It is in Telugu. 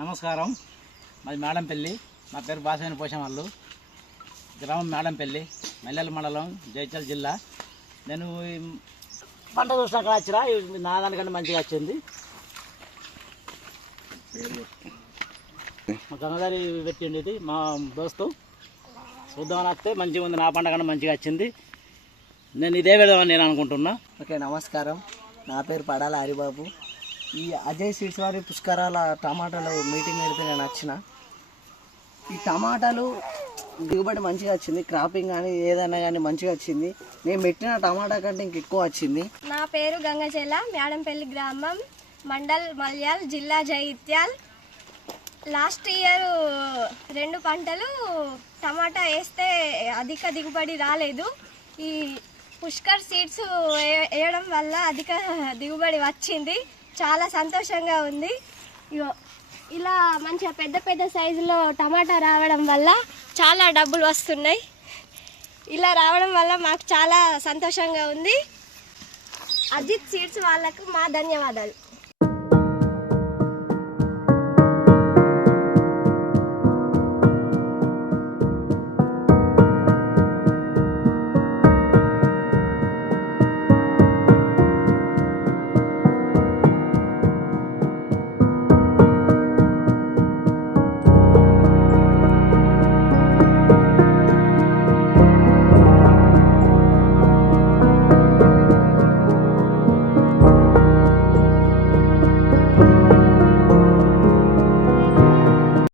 నమస్కారం. మాది మేడంపల్లి. నా పేరు బాసైన పోషమల్లు. గ్రామం మేడంపల్లి, మల్లెల మండలం, జైచల్ జిల్లా. నేను పంట చూసినాక వచ్చినా నా దానికంటే మంచిగా వచ్చింది. మా గంగదారి పెట్టిండి, ఇది మా దోస్తు. చూద్దామని వస్తే మంచిగా ఉంది, నా పంట కన్నా మంచిగా వచ్చింది. నేను ఇదే పెడదామని నేను అనుకుంటున్నా. ఓకే, నమస్కారం. నా పేరు పడాల హరిబాబు. ఈ అజయ్ సీడ్స్ వారి పుష్కరాల టమాటాలు మీటింగ్ పెడితే నేను వచ్చిన. ఈ టమాటాలు దిగుబడి మంచిగా వచ్చింది, క్రాపింగ్ కానీ ఏదైనా కానీ మంచిగా వచ్చింది. నేను పెట్టిన టమాటా కంటే ఇంకెక్కువ వచ్చింది. నా పేరు గంగచెల్ల, మేడంపల్లి గ్రామం, మండల్ మల్యాల్, జిల్లా జైత్యాల్. లాస్ట్ ఇయర్ 2 పంటలు టమాటా వేస్తే అధిక దిగుబడి రాలేదు. ఈ పుష్కర్ సీడ్స్ వేయడం వల్ల అధిక దిగుబడి వచ్చింది. చాలా సంతోషంగా ఉంది. ఇలా మంచిగా పెద్ద పెద్ద సైజులో టమాటా రావడం వల్ల చాలా డబ్బులు వస్తున్నాయి. ఇలా రావడం వల్ల మాకు చాలా సంతోషంగా ఉంది. అజిత్ సీడ్స్ వాళ్ళకు మా ధన్యవాదాలు.